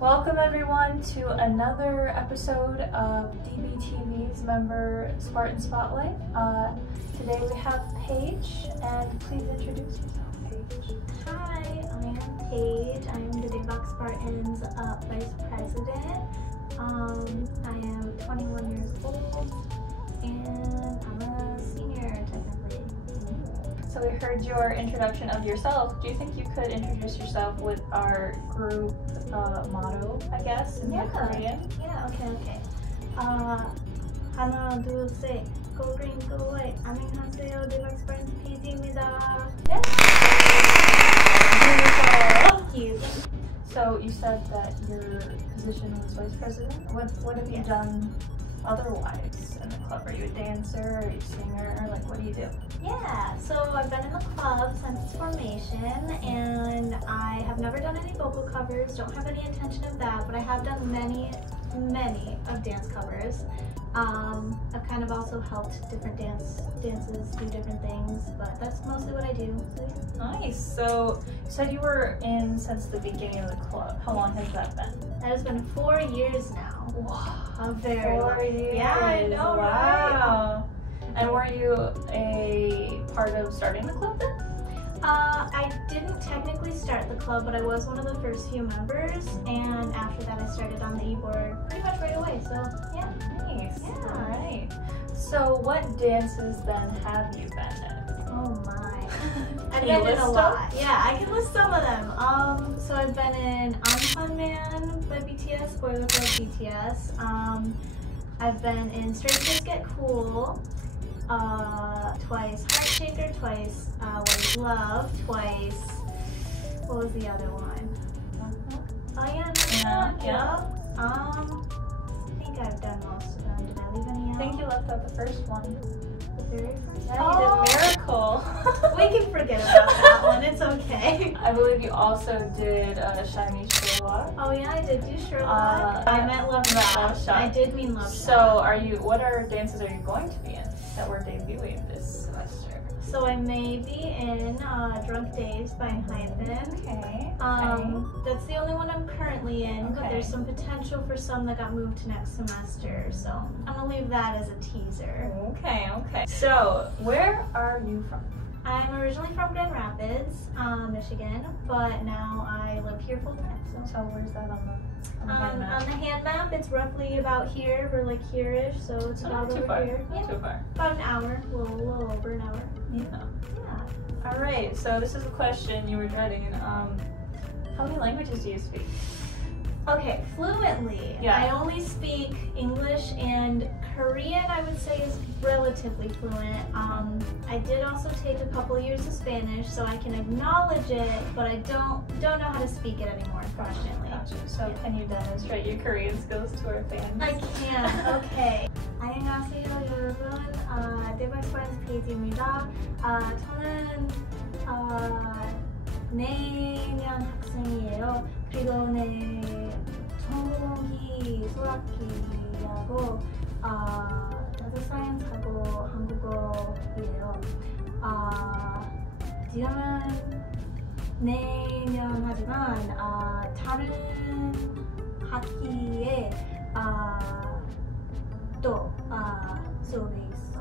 Welcome everyone to another episode of DBTV's member Spartan Spotlight. Today we have Paige, and please introduce yourself, Paige. Hi, I am Paige. I am the Daebak Spartan's Vice President. I am 21 years old, and I'm a senior technically. So we heard your introduction of yourself. Do you think you could introduce yourself with our group motto, I guess, in the Korean? Yeah, okay. 하나, 둘, 셋. Go green, go white. 안녕하세요, Daebak Spartan's Paige입니다. Thank you. So you said that your position was vice president. What have you done otherwise in the club? Are you a dancer? Are you a singer? Like, what do you do? Yeah, so I've been in the club since its formation, and I have never done any vocal covers, don't have any intention of that, but I have done many of dance covers. I've kind of also helped different dances do different things, but that's mostly what I do. So, yeah. Nice. So you said you were in since the beginning of the club. How long has that been? That has been 4 years now. Wow. Very 4 years. Yeah, I know, wow. Right? And were you a part of starting the club then? I didn't technically start the club, but I was one of the first few members, and after that I started on the e-board pretty much right away, so yeah. Nice. Yeah. Alright. So what dances then have you been in? Oh my. I've Can you been in list a lot. them? Yeah, I can list some of them. So I've been in Anpan Man by BTS, Boy Without BTS. I've been in Straight Kids Get Cool. Twice Heart Shaker, twice What Is Love, twice, what was the other one? Oh yeah, yeah. I think I've done most of them. Did I leave any out? I think you left out the first one. The very first? Yeah, you did Miracle. We can forget about that one, it's okay. I believe you also did Shiny Sherlock. Oh yeah, I did do Sherlock. I meant Love Shot. I did mean Love Shot. So what dances are you going to be in that we're debuting this semester? So I may be in Drunk Days by Hyben. Okay. That's the only one I'm currently in, but Okay. there's some potential for some that got moved to next semester, so I'm gonna leave that as a teaser. Okay. So where are you from? I'm originally from Grand Rapids, Michigan, but now I live here full time. So where's that on the hand map? On the hand map, it's roughly about here. We're like here-ish, so it's about not too over far. here. Not too far. About an hour, a little over an hour. Yeah. All right. So this is a question you were dreading. How many languages do you speak? Okay, fluently. Yeah. I only speak English and Korean. I would say is relatively fluent. I did also take a couple years of Spanish, so I can acknowledge it, but I don't know how to speak it anymore, unfortunately. Gotcha. So can you demonstrate your Korean skills to our fans? I can. Okay. 안녕하세요, 여러분. Daebak Spartan's Paige입니다. 저는 내년 학생이에요. 그리고 전공이 수학이하고 데이터 사이언스하고 한국어예요. 지금은 내년 하지만 다른 학기에 또 수업이 있어.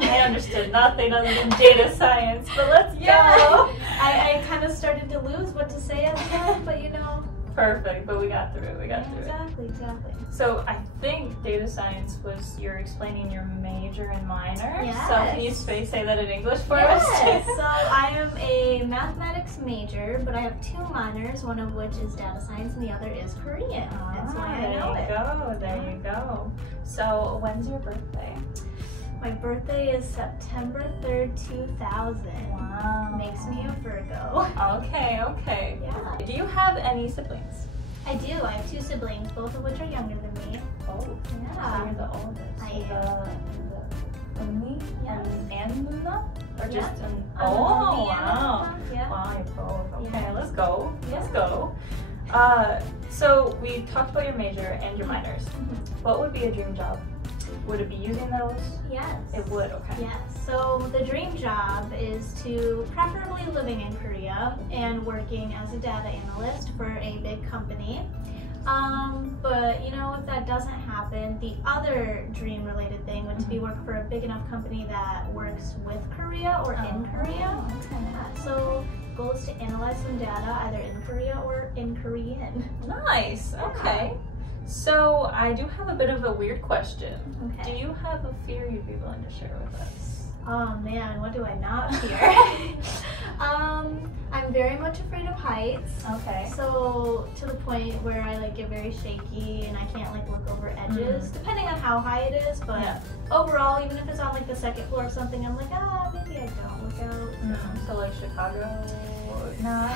I understood nothing other than data science, but let's go. I kind of started to lose what to say at the end, but you know. Perfect, but we got through it. Exactly. So I think data science was you're explaining your major and minor. Yes. So can you say that in English for Yes. us? So I am a mathematics major, but I have 2 minors, one of which is data science and the other is Korean. That's why I know it. There you go. So when's your birthday? My birthday is September 3rd, 2000. Wow. Makes me a Virgo. Okay. Yeah. Do you have any siblings? I do. I have 2 siblings, both of which are younger than me. Oh. Yeah. So you're the oldest. I am. The only? Yes. And Luna? Or just Yeah. an... I'm the Oh, only and wow. the yeah. Wow, you're both. Okay, Yeah. let's go. Let's Yeah. go. So we talked about your major and your minors. Mhm. What would be a dream job? would it be using those? Yes. It would, okay. Yes. So the dream job is to preferably living in Korea and working as a data analyst for a big company. But you know, if that doesn't happen, the other dream related thing would be work for a big enough company that works with Korea or in Korea. Okay. So goal is to analyze some data either in Korea or in Korean. Nice, okay. So I do have a bit of a weird question. Okay. Do you have a fear you'd be willing to share with us? Oh man, what do I not fear? I'm very much afraid of heights. Okay. So to the point where I like get very shaky and I can't like look over edges, depending on how high it is. But overall, even if it's on like the second floor of something, I'm like, maybe I don't look out. So like Chicago,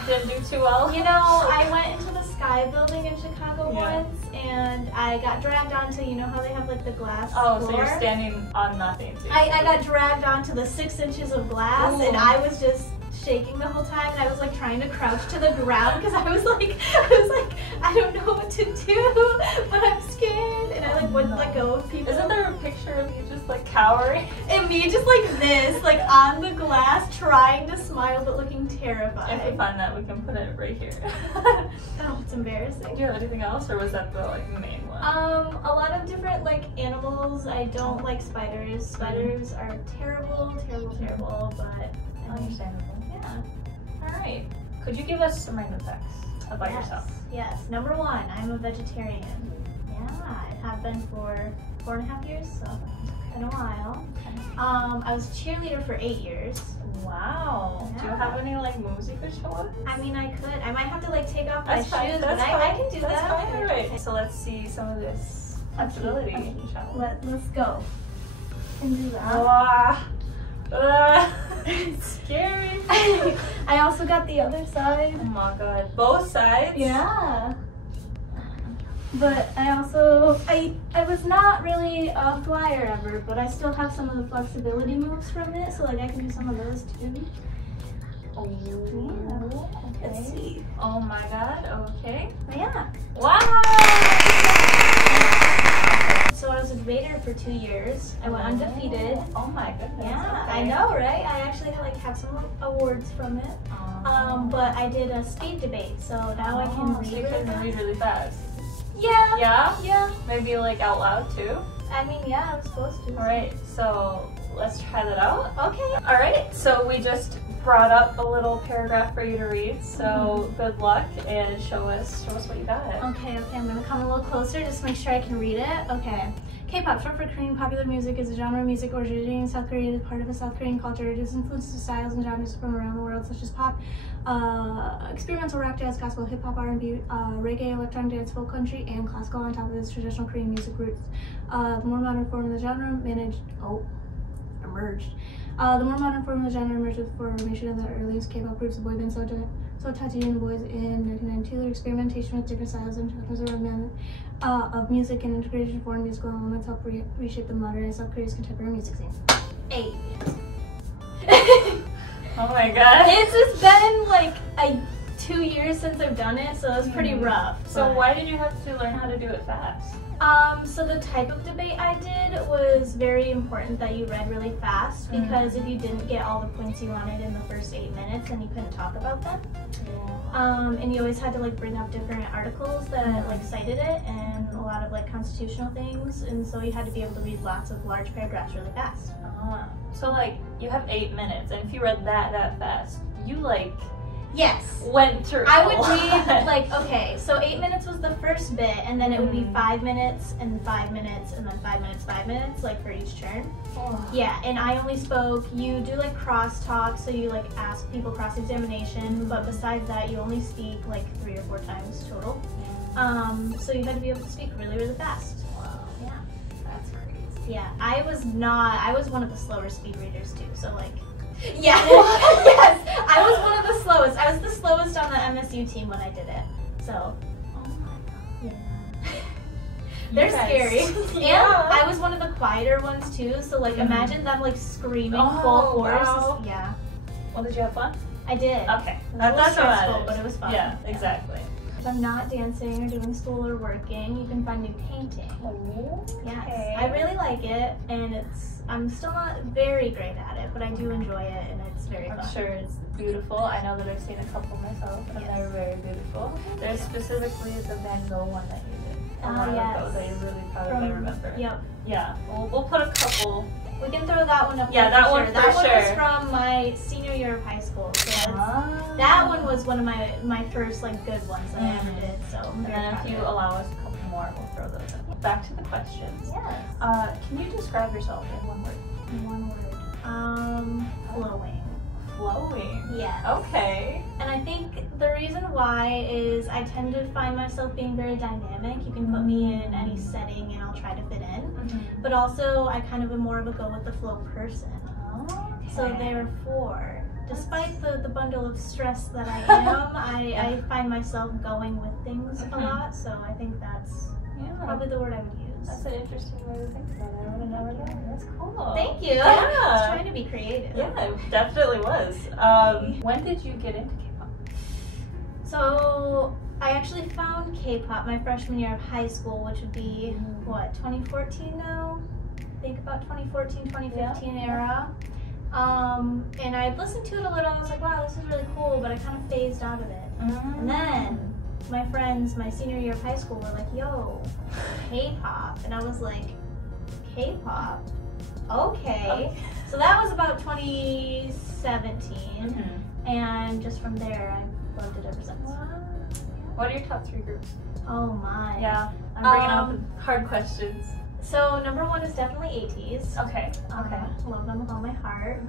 didn't do too well. You know, I went into the Sky Building in Chicago once, and I got dragged onto, you know how they have like the glass floor? So you're standing on nothing too. I got dragged onto the 6 inches of glass, and I was just shaking the whole time, and I was like trying to crouch to the ground because I was like, I don't know what to do, but I'm scared, and I like wouldn't let go of people. Isn't there a picture of you just like cowering? And me just like this, like on the glass, trying to smile but looking terrified. If we find that, we can put it right here. Oh, it's embarrassing. Do you have anything else, or was that the like main one? A lot of different like animals. I don't like spiders. Spiders are terrible, terrible, but Understandable. yeah. Alright. Could you give us some random facts about yourself? Yes. Number 1, I'm a vegetarian. Yeah, I have been for 4.5 years, so it's been a while. I was a cheerleader for 8 years. Wow. Yeah. Do you have any like moves you could show us? I mean, I could. I might have to like take off my Fine, shoes, that's but fine. I can do That's that. Fine. All right. So let's see some of this flexibility. Okay. Shall we? Let's go. Can do that. It's scary. I also got the other side. Oh my god. Both sides? Yeah. But I also, I was not really a flyer ever, but I still have some of the flexibility moves from it, so like I can do some of those too. Oh, Yeah. okay. Let's see. Oh my god, okay. Yeah. Wow! So I was a debater for 2 years. I went undefeated. Oh my goodness. Yeah, okay. I know, right? I actually like have some awards from it. But I did a speed debate, so now I can read. So you can read really fast. Yeah. Yeah? Yeah. Maybe like out loud too? I mean, yeah, I was supposed to. Alright, so let's try that out. Okay. Alright, so we just brought up a little paragraph for you to read, so good luck and show us what you got. Okay, I'm gonna come a little closer just to make sure I can read it. Okay. K-pop, short for Korean popular music, is a genre of music originating in South Korea. It is part of a South Korean culture. It is influenced by styles and genres from around the world, such as pop, experimental rock, jazz, gospel, hip-hop, R&B, reggae, electronic dance, folk country, and classical on top of its traditional Korean music roots. The more modern form of the genre emerged. The more modern form of the genre emerged with the formation of the earliest K-pop groups, the boy band Taiji and the Boys in 1992. Their experimentation with different styles and genres of music and integration of foreign musical elements helped reshape the modern South Korea's contemporary music scene. 8. Oh my god. It's just been like 2 years since I've done it, so it's pretty rough. So why did you have to learn how to do it fast? So the type of debate I did was very important that you read really fast, because if you didn't get all the points you wanted in the first 8 minutes, then you couldn't talk about them. And you always had to like bring up different articles that like cited it and a lot of like constitutional things, and so you had to be able to read lots of large paragraphs really fast. So like you have 8 minutes, and if you read that fast, you like Yes. went through. I would read like, okay, so 8 minutes was the first bit, and then it would be 5 minutes and 5 minutes and then 5 minutes, 5 minutes, like for each turn. Yeah, and I only spoke, you do like crosstalk, so you like ask people cross-examination, but besides that, you only speak like 3 or 4 times total. So you had to be able to speak really, really fast. Wow. Yeah. That's crazy. Yeah, I was one of the slower speed readers too, so like, yeah, yes, I was one of the slowest. I was the slowest on the MSU team when I did it, so. Oh my god. Yeah. They're scary. Yeah. And I was one of the quieter ones too, so like imagine them like screaming full force. Wow. Yeah. Well, did you have fun? I did. Okay. It was That's what stressful, matters. but it was fun. Yeah, exactly. If I'm not dancing or doing school or working, you can find me painting. Oh, Yes, okay. I really like it, and I'm still not very great at it, but I do enjoy it, and it's very fun. I'm sure it's beautiful. I know that I've seen a couple myself, and they're very beautiful. There's specifically the Van Gogh one that you did. Yes. That you're really proud of, I remember. Yep. Yeah, we'll put a couple. We can throw that one up. Yeah, there that for one sure. for That one sure. was from my senior year of high school. So that one was one of my first like good ones that I ever did. So I'm And very then proud if you of it. allow us a couple more, we'll throw those in. Back to the questions. Yes. Can you describe yourself in one word? In one word. Flowing. Flowing. Yes. Okay. And I think the reason why is I tend to find myself being very dynamic. You can put me in any setting and I'll try to fit in. But also I kind of am more of a go with the flow person. Okay. So therefore, despite the bundle of stress that I am, I find myself going with things a lot. So I think that's probably the word I would use. That's an interesting way to think about it. I would have never known. That's cool. Thank you. Yeah. I was trying to be creative. Yeah, it definitely was. When did you get into K-pop? So I actually found K-pop my freshman year of high school, which would be, what, 2014 now? I think about 2014, 2015 era. And I listened to it a little, I was like, wow, this is really cool, but I kind of phased out of it. And then my friends, my senior year of high school were like, yo, K-pop. And I was like, K-pop? Okay. So that was about 2017. And just from there, I've loved it ever since. What are your top 3 groups? Oh my. Yeah, I'm bringing up the hard questions. So number 1 is definitely ATEEZ. Okay. Love them with all my heart.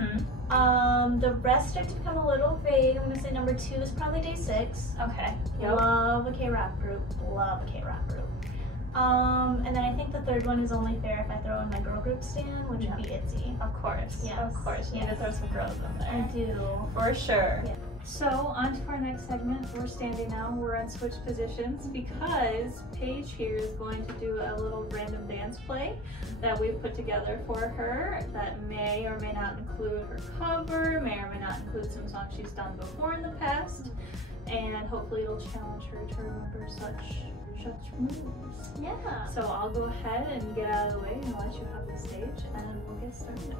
The rest start to become a little vague. I'm gonna say number 2 is probably Day 6. Okay. Love a K-rap group. Love a K-rap group. And then I think the 3rd one is only fair if I throw in my girl group stand, which would be ITZY. Of course. Yes. Of course. You need to throw some girls in there. I do. For sure. Yeah. So on to our next segment. We're standing now. We're in switch positions because Paige here is going to do a little random dance play that we've put together for her that may or may not include her cover, may or may not include some songs she's done before in the past, and hopefully it'll challenge her to remember such moves. Yeah. So I'll go ahead and get out of the way and let you have the stage, and we'll get started.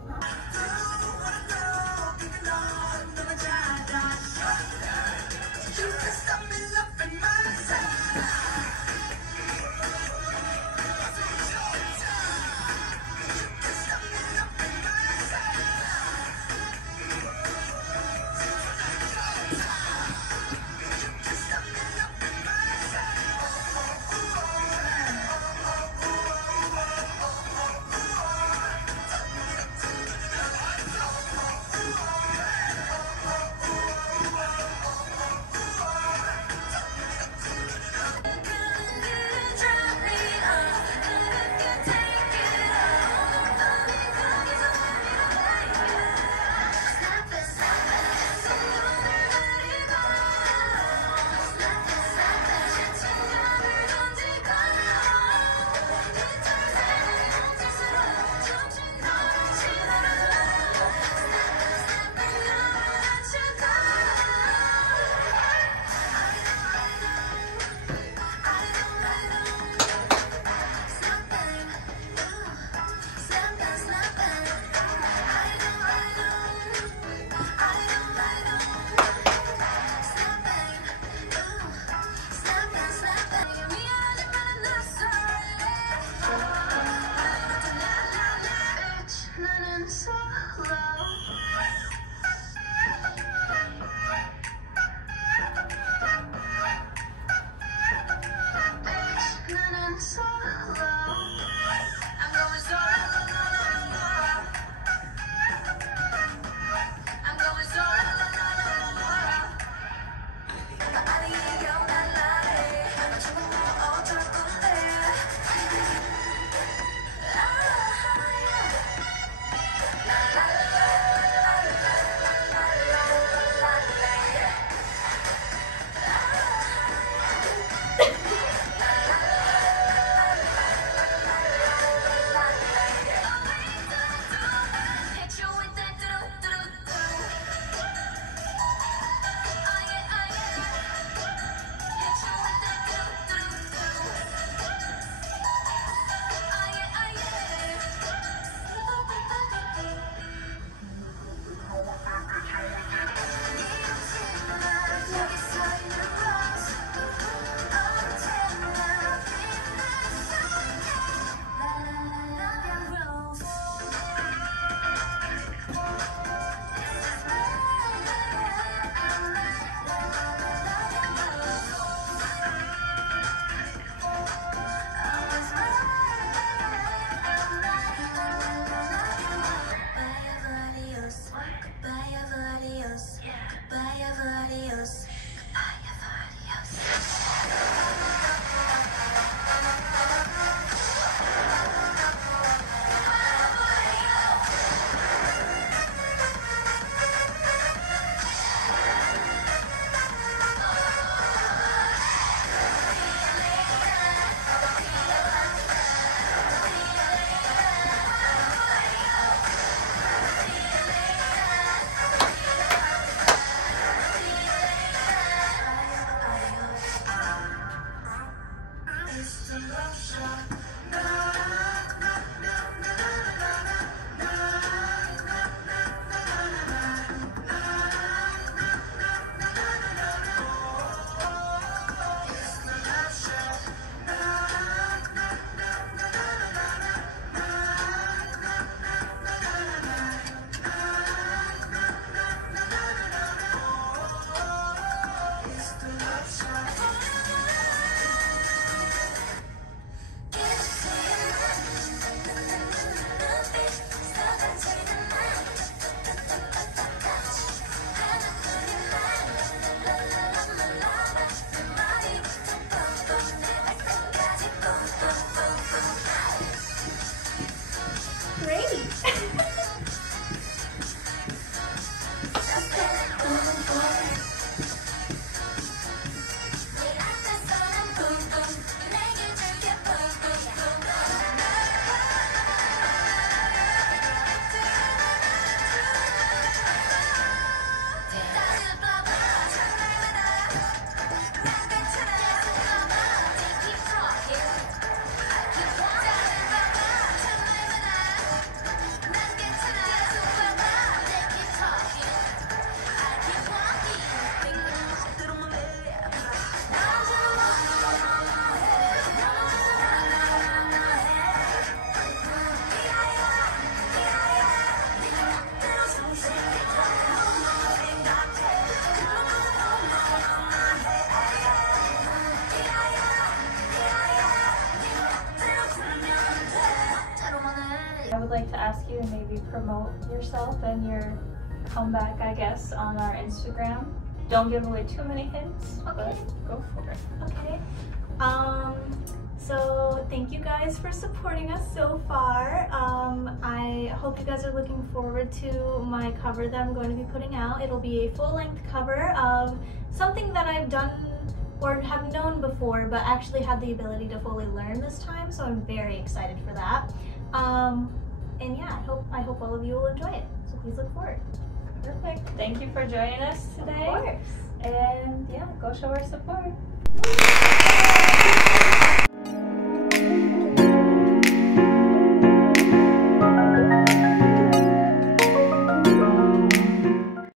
I would like to ask you to maybe promote yourself and your comeback, I guess, on our Instagram. Don't give away too many hints, Okay. but go for it. Okay. So thank you guys for supporting us so far. I hope you guys are looking forward to my cover that I'm going to be putting out. It'll be a full-length cover of something that I've done or have known before, but actually had the ability to fully learn this time, so I'm very excited for that. And yeah, I hope all of you will enjoy it, so please look forward. Perfect. Thank you for joining us today. Of course. And yeah, go show our support.